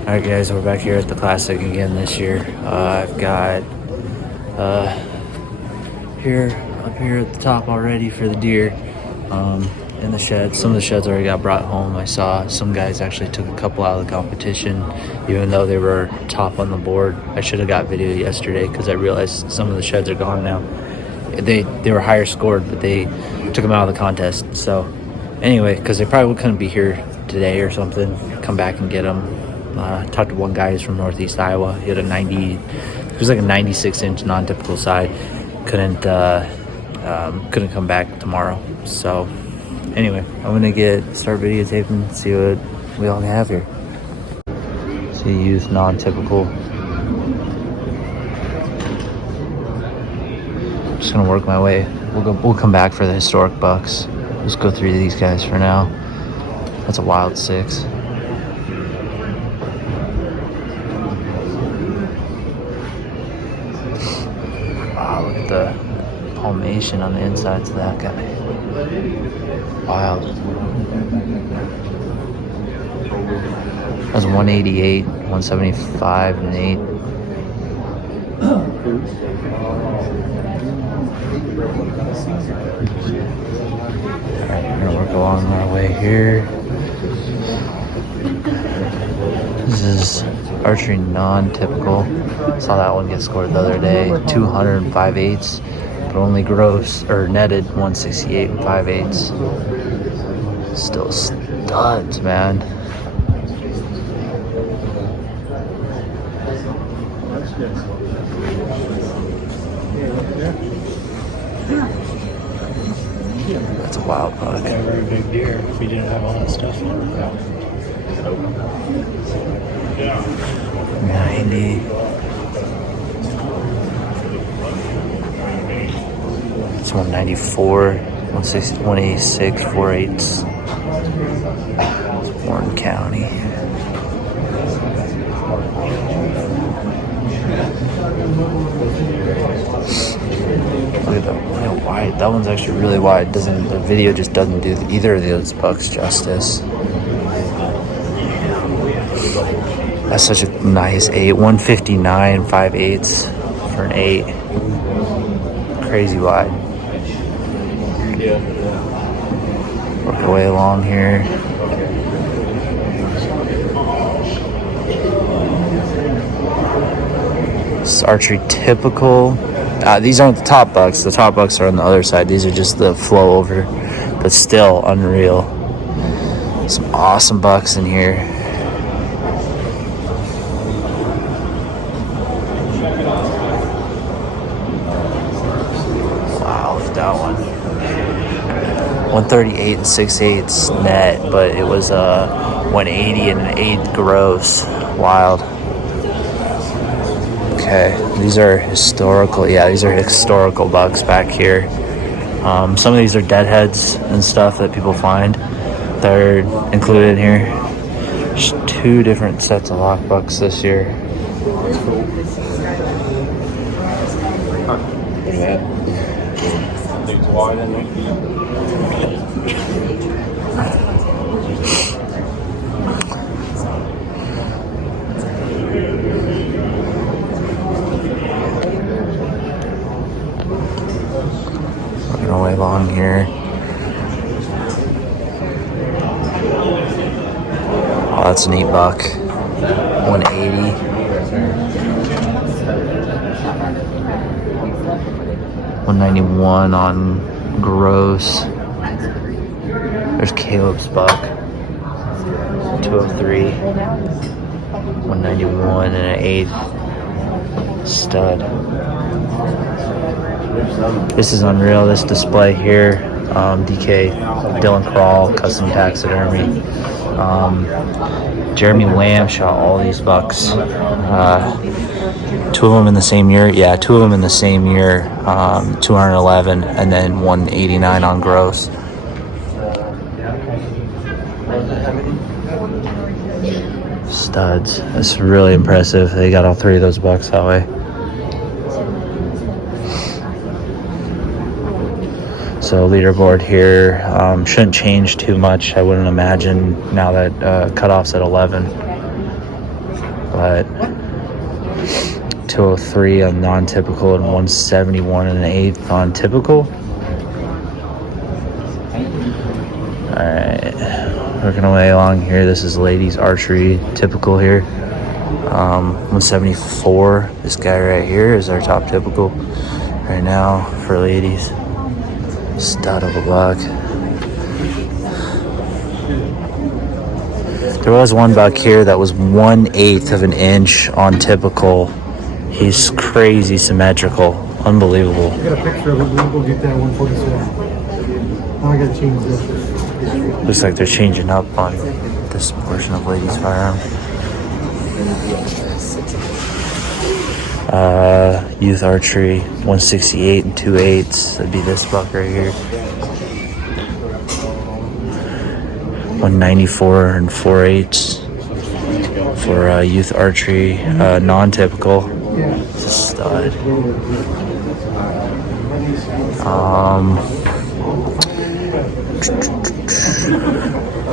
Alright guys, we're back here at the Classic again this year. I've got up here at the top already for the deer in the shed. Some of the sheds already got brought home. I saw some guys actually took a couple out of the competition even though they were top on the board. I should have got video yesterday because I realized some of the sheds are gone now. They were higher scored, but they took them out of the contest. So anyway, because they probably couldn't be here today or something, come back and get them. Talked to one guy who's from Northeast Iowa. He had a 96-inch non-typical side. Couldn't come back tomorrow. So anyway, I'm gonna start videotaping, see what we all have here. See, youth non-typical. Just gonna work my way. We'll come back for the historic bucks. Let's go through these guys for now. That's a wild 6. Wow, look at the palmation on the insides of that guy. Wild. That's 188, 175, and 8. Alright, we're gonna work along our way here. This is archery non-typical. Saw that one get scored the other day. 205/8, but only gross or netted 168 5/8. Still studs, man. That's a wild buck. A very big deer if we didn't have all that stuff in it. 90. It's 194, 160, 186, 4/8. It's Warren County. Look at that, look how wide. That one's actually really wide. The video just doesn't do either of those bucks justice. That's such a nice 8. 159 5/8 for an 8. Crazy wide. Work our way along here. It's archery typical. These aren't the top bucks. The top bucks are on the other side. These are just the flow over, but still unreal. Some awesome bucks in here. Wow, look at that one. 138 and 6/8 net, but it was 180 and an 8 gross. Wild. Okay, these are historical. Yeah, these are historical bucks back here. Some of these are deadheads and stuff that people find. They're included in here. There's 2 different sets of lock bucks this year. That's cool. Look at that. Things wide and Working our way along here. Oh, that's a neat buck. 180. $191 on gross. There's Caleb's buck. 203. 191 and an 8. Stud. This is unreal. This display here. DK Dylan Crawl, custom taxidermy. Jeremy Lamb shot all these bucks. 2 of them in the same year. Yeah, 2 of them in the same year. 211 and then 189 on gross. Studs. That's really impressive. They got all 3 of those bucks that way. So leaderboard here shouldn't change too much, I wouldn't imagine, now that cutoff's at 11. but 203 on non-typical and 171 and an eighth on typical. All right, working our way along here. This is ladies archery typical here. 174. This guy right here is our top typical right now for ladies. Stud of a buck. There was one buck here that was 1/8 of an inch on typical. He's crazy symmetrical, unbelievable. I got a picture of it. We'll go get that 147. Now I gotta change this. Looks like they're changing up on this portion of ladies' firearm. Youth archery, 168 and 2/8. That'd be this buck right here. 194 and 4/8 for youth archery, non-typical. It's a stud.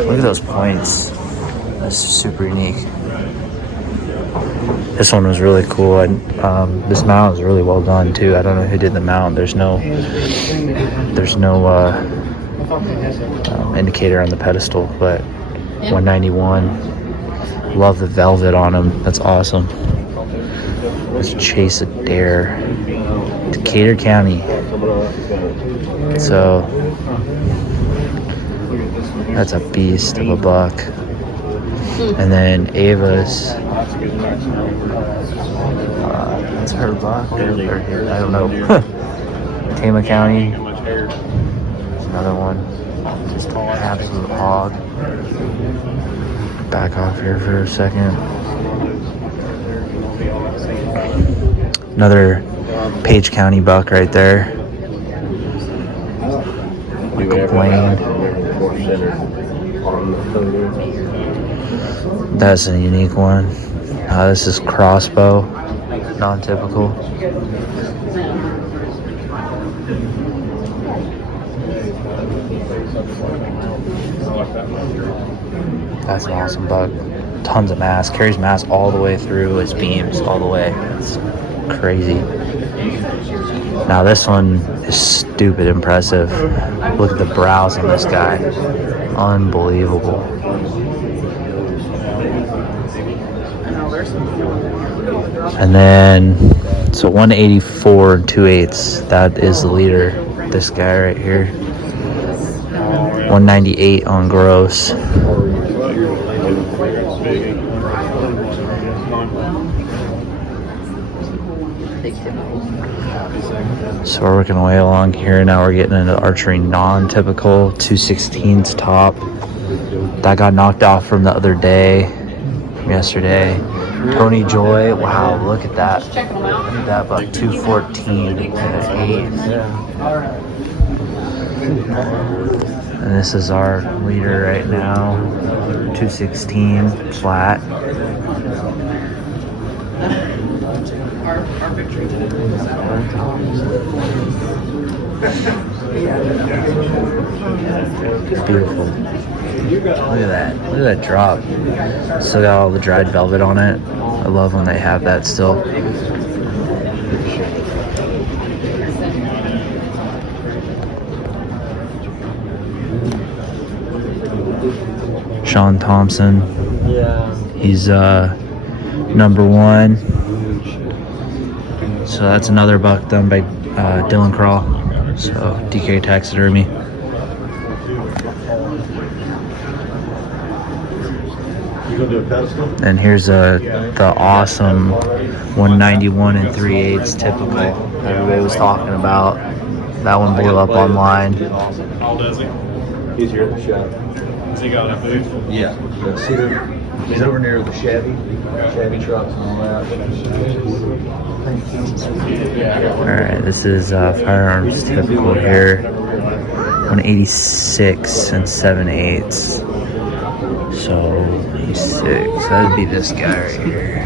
Look at those points. That's super unique. This one was really cool, and this mount is really well done too. I don't know who did the mount. There's no indicator on the pedestal, but 191. Love the velvet on them. That's awesome. Let's chase a dare. Decatur County. So that's a beast of a buck. And then Ava's. That's her buck. Or I don't know. Tama County. Another one. Just an absolute hog. Back off here for a second. Another Page County buck right there. Michael Blaine. That's a unique one. This is crossbow, non-typical. That's an awesome buck. Tons of mass. Carries mass all the way through his beams, all the way. It's crazy. Now this one is stupid impressive. Look at the brows on this guy. Unbelievable. And then, so 184 and 2/8. That is the leader. This guy right here. 198 on gross. So we're working our way along here. Now we're getting into archery non-typical, 216s top. That got knocked off from the other day, yesterday. Tony Joy, wow, look at that. Look at that buck, 214 and an 8. And this is our leader right now, 216 flat. Beautiful. Look at that. Look at that drop. Still got all the dried velvet on it. I love when they have that still. Sean Thompson. He's number 1. So that's another buck done by Dylan Crawl. So DK Taxidermy. And here's the awesome 191 and 3/8 typical that everybody was talking about. That one blew up online. How does he? He's here at the shop. Has he got a booth? Yeah. He's over near the Chevy trucks and all that. Alright, this is firearms typical here. 186 and 7/8. So 86. That'd be this guy right here.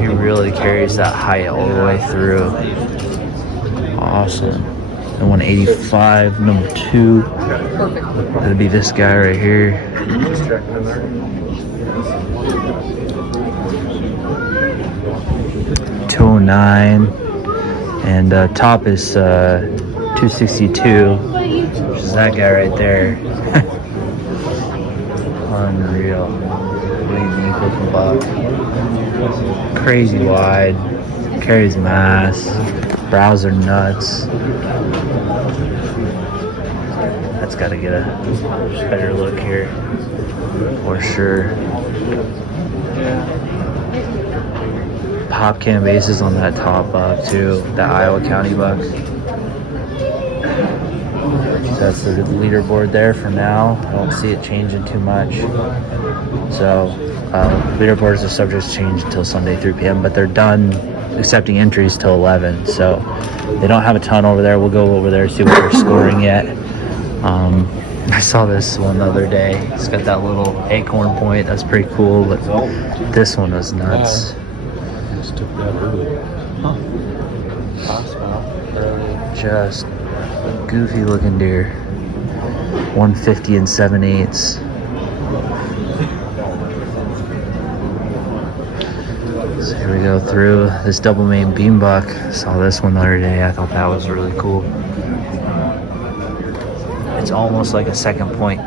He really carries that height all the way through. Awesome. And 185, number 2. That'd be this guy right here. 209, and top is 262, which is that guy right there. Unreal. Bleeding equals buck. Crazy wide. Carries mass. Brows are nuts. That's got to get a better look here, for sure. Pop can bases on that top buck too, that Iowa County buck. So that's the leaderboard there for now. I don't see it changing too much. So leaderboards are subject to change until Sunday 3 p.m. But they're done accepting entries till 11. So they don't have a ton over there. We'll go over there, see what they're scoring yet. I saw this one the other day. It's got that little acorn point. That's pretty cool. But this one was nuts. Just took that early. Just goofy looking deer. 150 and 7/8. So here we go through this double main beam buck. Saw this one the other day. I thought that was really cool. It's almost like a second point.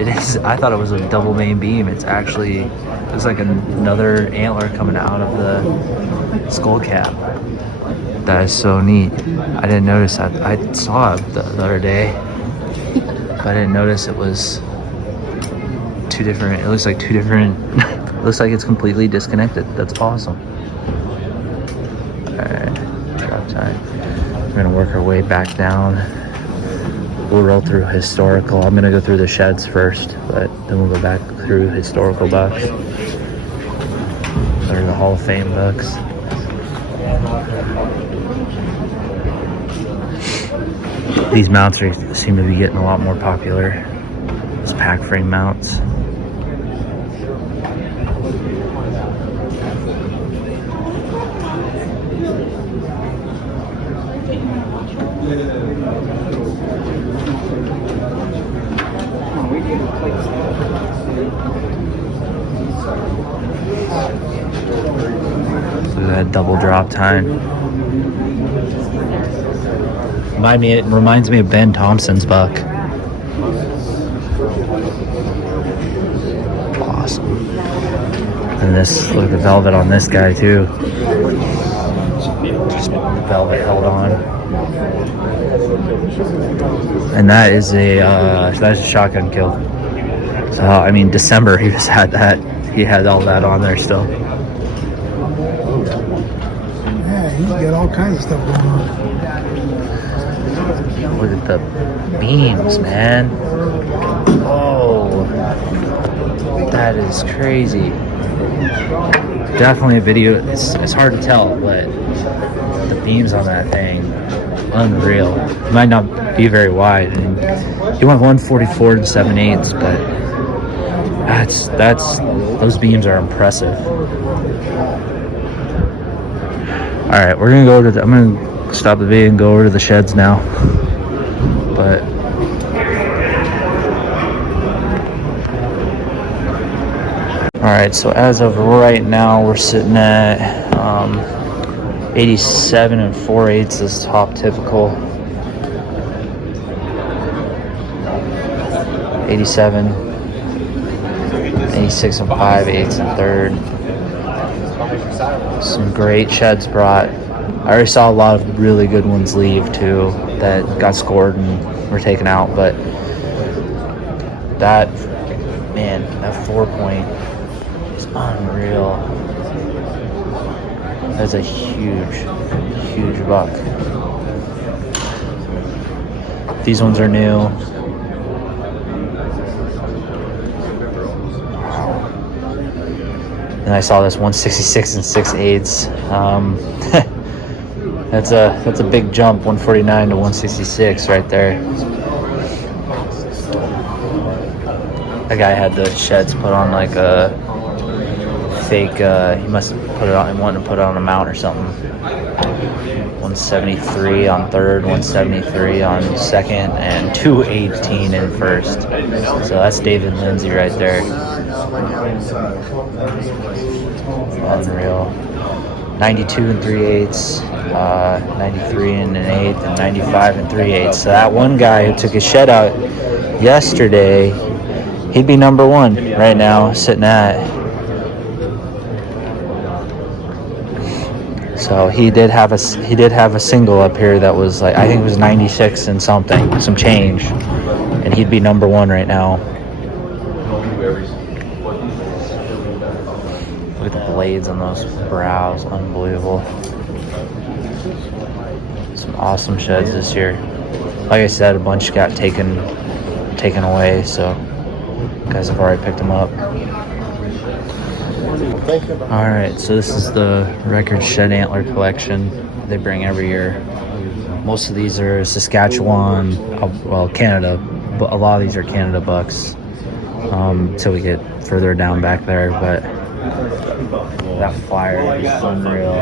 It is. I thought it was a double main beam. It's actually looks like another antler coming out of the skull cap. That is so neat. I didn't notice that. I saw it the other day, but I didn't notice it was two different. It looks like two different. It looks like it's completely disconnected. That's awesome. All right, drop time. We're gonna work our way back down. We'll roll through historical. I'm gonna go through the sheds first, but then we'll go back through historical bucks. Or the Hall of Fame bucks. These mounts seem to be getting a lot more popular. These pack frame mounts. Look at that double drop time. It reminds me of Ben Thompson's buck. Awesome. And this, look at the velvet on this guy too. Just velvet held on. And that is that's a shotgun kill. So I mean, December he just had that. He had all that on there still. Yeah, he's got all kinds of stuff going on. Look at the beams, man. Oh, that is crazy. Definitely a video. It's hard to tell, but the beams on that thing, unreal. It might not be very wide. And he went 144 and 7/8, but those beams are impressive. All right, we're gonna go to I'm gonna stop the video and go over to the sheds now. But all right, so as of right now, we're sitting at 87 and 4/8 is top typical. 87, 86 and 5/8 and third. Some great sheds brought. I already saw a lot of really good ones leave too that got scored and were taken out, but that 4-point is unreal. That's a huge buck. These ones are new. And I saw this 166 and 6/8. That's a big jump, 149 to 166 right there. That guy had the sheds put on like a fake. He must put it on. Wanted to put it on a mount or something. 173 on third, 173 on second, and 218 in first. So that's David Lindsay right there. Unreal. 92 and 3/8, 93 and an eighth, and 95 and 3/8. So that one guy who took his shed out yesterday, he'd be number one right now, sitting at. So he did have a single up here that was like, I think it was 96 and something, some change, and he'd be number one right now. Look at the blades on those brows, unbelievable. Some awesome sheds this year. Like I said, a bunch got taken away, so guys have already picked them up. All right, so this is the record shed antler collection they bring every year. Most of these are Saskatchewan, well, Canada, but a lot of these are Canada bucks until we get further down back there. But that flyer is unreal.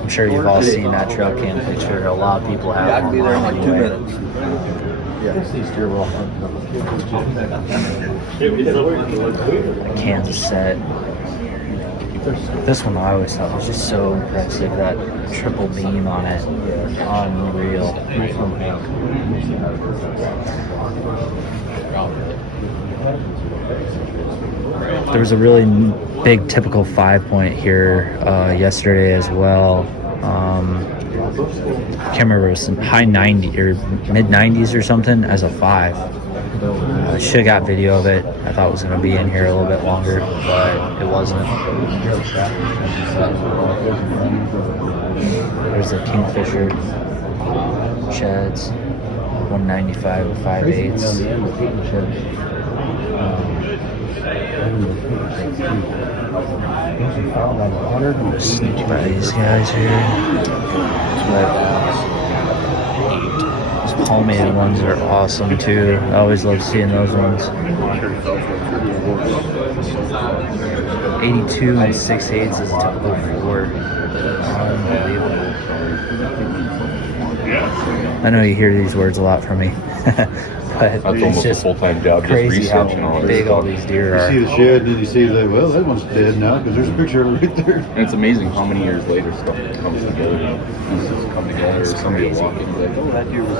I'm sure you've all seen that trail cam picture. A lot of people have. I can be there in like 2 minutes. The Kansas set. This one I always thought was just so impressive. That triple beam on it, unreal. There was a really big typical 5-point here yesterday as well. I can't remember, it was some high 90 or mid 90s or something as a 5. I should have got video of it. I thought it was going to be in here a little bit longer, but it wasn't. There's the Kingfisher sheds, 195 with 5/8. Sneak by these guys here. But those palmated ones are awesome too. I always love seeing those ones. 82 and 6/8 is a typical 4. Unbelievable. I know you hear these words a lot from me. But That's almost a full-time job, just crazy how researching all this big stuff. all these deer You are. see the shed, then you see that, well, that one's dead now because there's a picture of it right there. And it's amazing how many years later stuff comes together. Pieces come together. Somebody will walk in and be like, oh, that deer was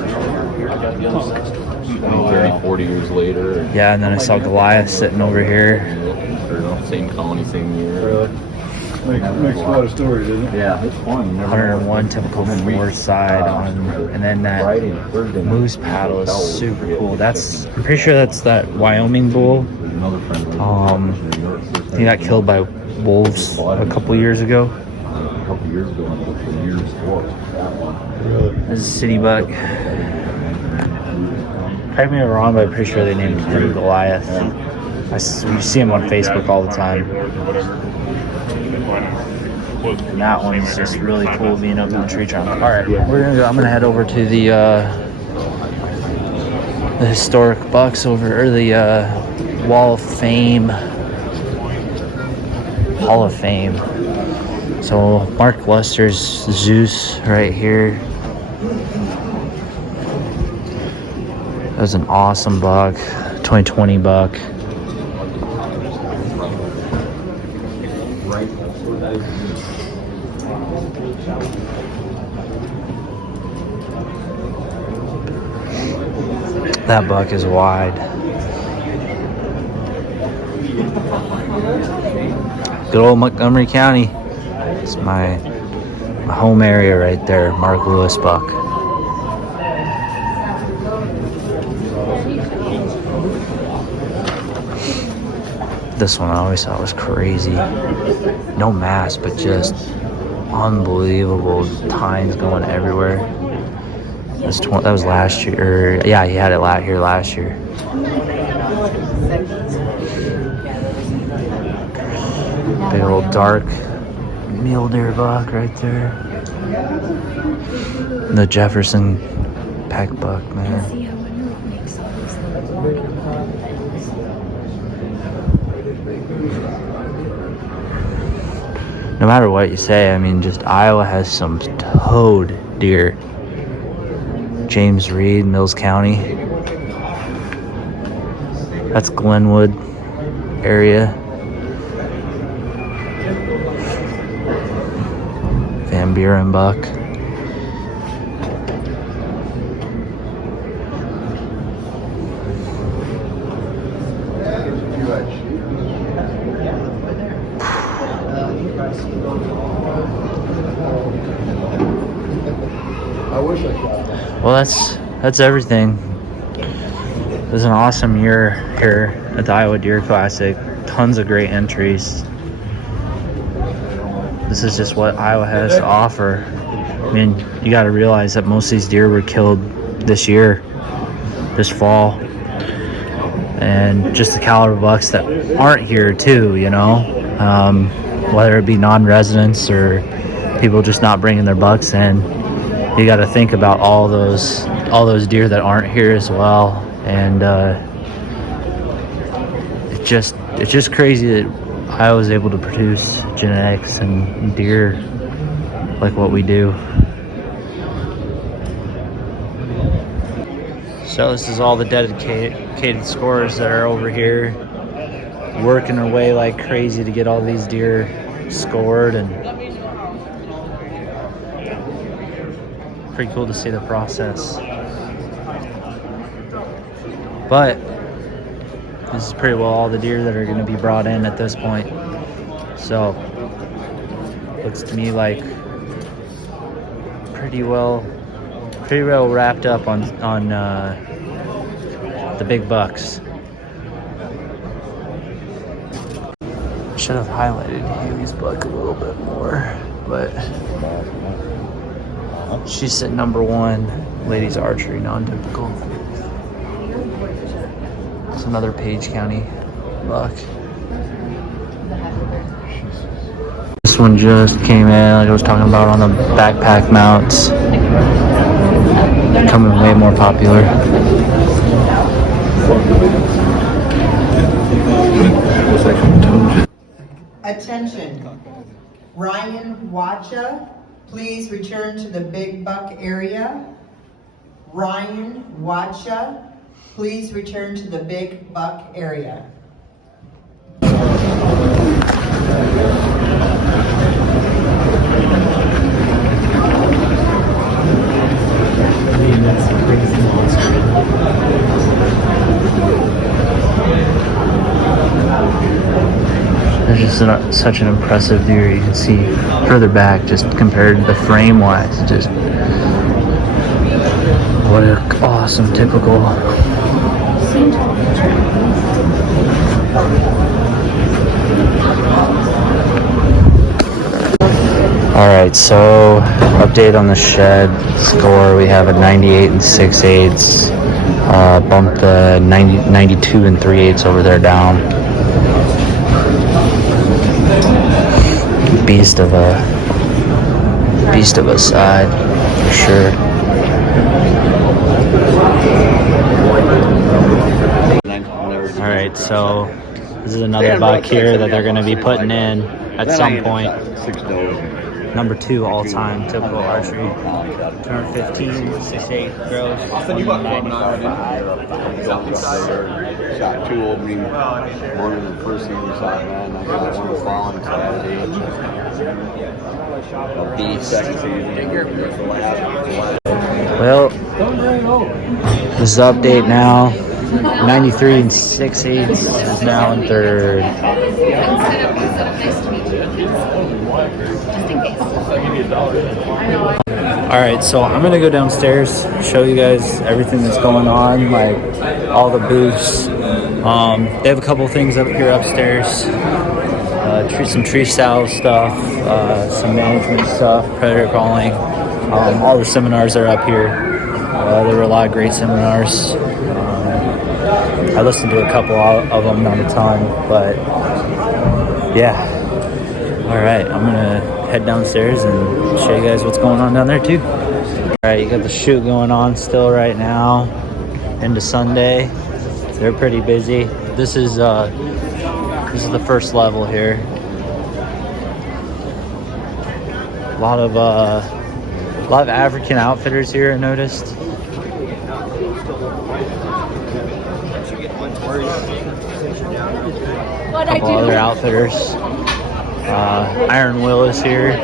here. I got the other 30, 40 years later. Yeah, and then I saw Goliath sitting over here. Same county, same year. Really? Makes a lot of stories, doesn't it? Yeah, it's fun. 101 typical 4 side on, and then that moose paddle is super cool. That's, I'm pretty sure that's that Wyoming bull. He got killed by wolves a couple years ago. This is a city buck. Correct me if I'm wrong, but I'm pretty sure they named him Goliath. You see him on Facebook all the time. And that one's just really cool being up in the tree trunk. All right, I'm gonna head over to the historic bucks over, or the Wall of Fame, Hall of Fame. So Mark Luster's Zeus right here. That was an awesome buck, 2020 buck. That buck is wide. Good old Montgomery County. It's my home area right there, Mark Lewis buck. This one I always thought was crazy. No mass, but just unbelievable tines going everywhere. That was last year. Yeah, he had it here last year. Big old dark mule deer buck right there. The Jefferson pack buck, man. no matter what you say, I mean, just Iowa has some toad deer. James Reed, Mills County. That's Glenwood area. Van Buren buck. Well, that's everything. It was an awesome year here at the Iowa Deer Classic. Tons of great entries. This is just what Iowa has to offer. I mean, you got to realize that most of these deer were killed this year, this fall. And just the caliber bucks that aren't here too, you know, whether it be non-residents or people just not bringing their bucks in. You got to think about all those deer that aren't here as well. And it's just crazy that I was able to produce genetics and deer like what we do. So this is all the dedicated scorers that are over here working their way like crazy to get all these deer scored, and pretty cool to see the process. But this is pretty well all the deer that are going to be brought in at this point. So looks to me like pretty well wrapped up on the big bucks. Should have highlighted Haley's buck a little bit more, but she's at number 1, ladies archery, non-typical. It's another Page County buck. This one just came in, like I was talking about, on the backpack mounts. Becoming way more popular. Attention, Ryan Watcha, please return to the big buck area. Ryan Watcha, please return to the big buck area. That's a crazy monster. There's just such an impressive deer. You can see further back, just compared to the frame wise, just what an awesome typical. Alright, so update on the shed score. We have a 98 and 6/8. Bumped the 92 and 3/8 over there down. Beast of a side, for sure. Alright, so this is another buck here that they're going to be putting in at some point. Number 2 all-time typical archery. 215, 6/8 gross. 195. Shot 2 opening morning the first thing we shot, man. I got one falling Saturday. A beast. Second season. Well, this is the update now. 93 and 6/8 is now in third. Alright, so I'm gonna go downstairs, show you guys everything that's going on, like all the booths. They have a couple things up here upstairs. Some tree style stuff, some management stuff, predator calling. All the seminars are up here. There were a lot of great seminars. I listened to a couple of them, not a ton, but yeah. Alright, I'm gonna head downstairs and show you guys what's going on down there too. Alright, you got the shoot going on still right now into Sunday. They're pretty busy. This is the first level here. a lot of African outfitters here, I noticed. A couple other outfitters. Iron Will is here,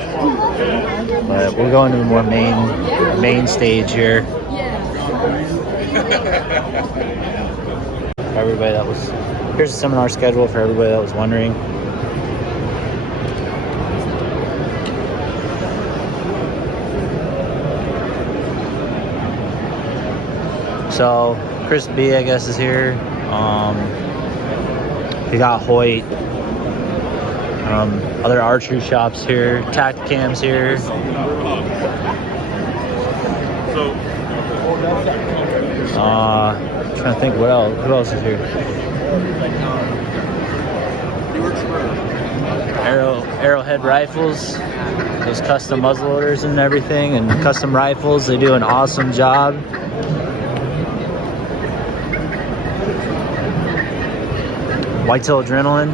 but we're going to the more main stage here. For everybody that was, here's the seminar schedule for everybody that was wondering. So Chris B, I guess, is here. We got Hoyt. Other archery shops here. Tacticam's here. Trying to think what else. Who else is here? Arrowhead rifles. Those custom muzzleloaders and everything, and custom rifles. They do an awesome job. Whitetail Adrenaline,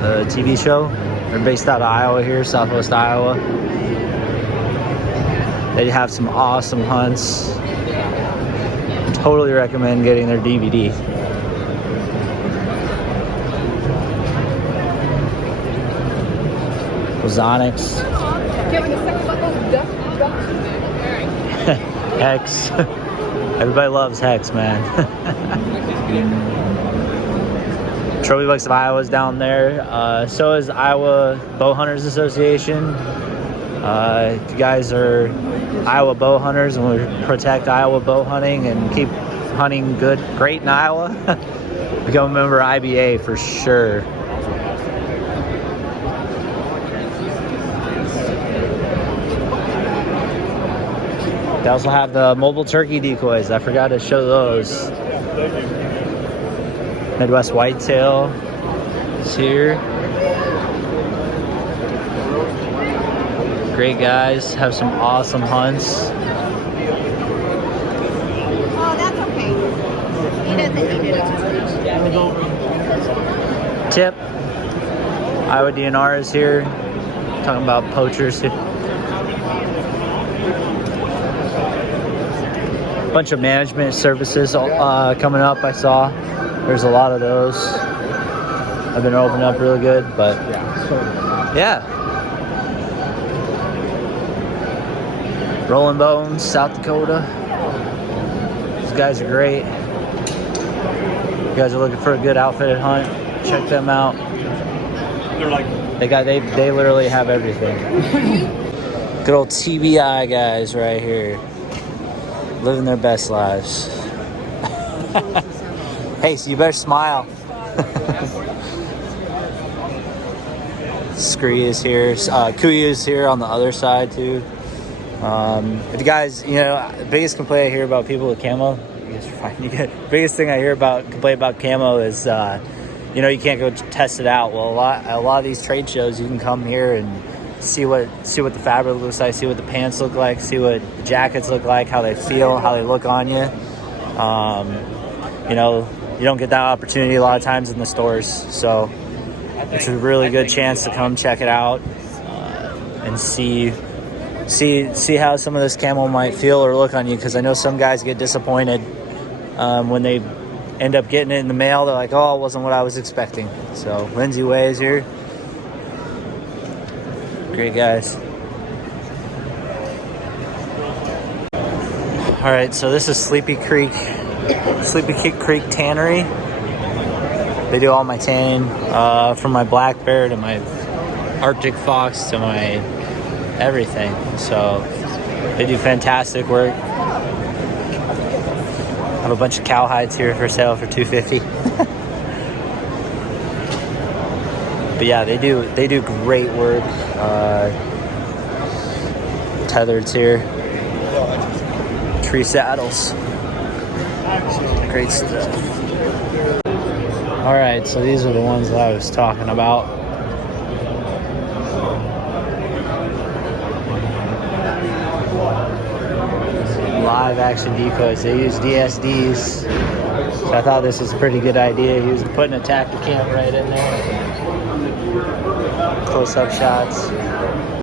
the TV show. They're based out of Iowa here, Southwest Iowa. They have some awesome hunts. Totally recommend getting their DVD. Ozonics. Hex. Everybody loves Hex, man. Trophy Bucks of Iowa's down there. So is Iowa Bow Hunters Association. If you guys are Iowa bow hunters and we protect Iowa bow hunting and keep hunting great in Iowa, become a member of IBA for sure. They also have the mobile turkey decoys. I forgot to show those. Midwest Whitetail is here. Great guys, have some awesome hunts. Oh, that's okay. He doesn't eat it. Tip. Iowa DNR is here. Talking about poachers. Bunch of management services coming up, I saw. There's a lot of those. I've been opening up really good, but yeah. Rolling Bones, South Dakota. These guys are great. If you guys are looking for a good outfitted hunt, check them out. They're like, They literally have everything. Good old TBI guys right here. Living their best lives. Hey, so you better smile. Scree is here. Kuya is here on the other side too. If you guys, the biggest complaint I hear about people with camo, you guys are fine. Biggest thing I hear complaint about camo is, you can't go test it out. Well, a lot of these trade shows, you can come here and see what the fabric looks like, see what the pants look like, see what the jackets look like, how they feel, how they look on you. You don't get that opportunity a lot of times in the stores, so it's a really good chance to come check it out and see how some of this camo might feel or look on you, because I know some guys get disappointed when they end up getting it in the mail. They're like, oh, it wasn't what I was expecting. So Lindsay Way is here. Great guys. All right, so this is Sleepy Creek Tannery. They do all my tanning, from my black bear to my Arctic fox to my everything. So they do fantastic work. Have a bunch of cowhides here for sale for $250. But yeah, they do great work. Tethers here. Tree saddles. Great stuff. All right, so these are the ones that I was talking about. Live action decoys. They use DSDs. So I thought this was a pretty good idea. He was putting a Tacticam right in there. Close-up shots.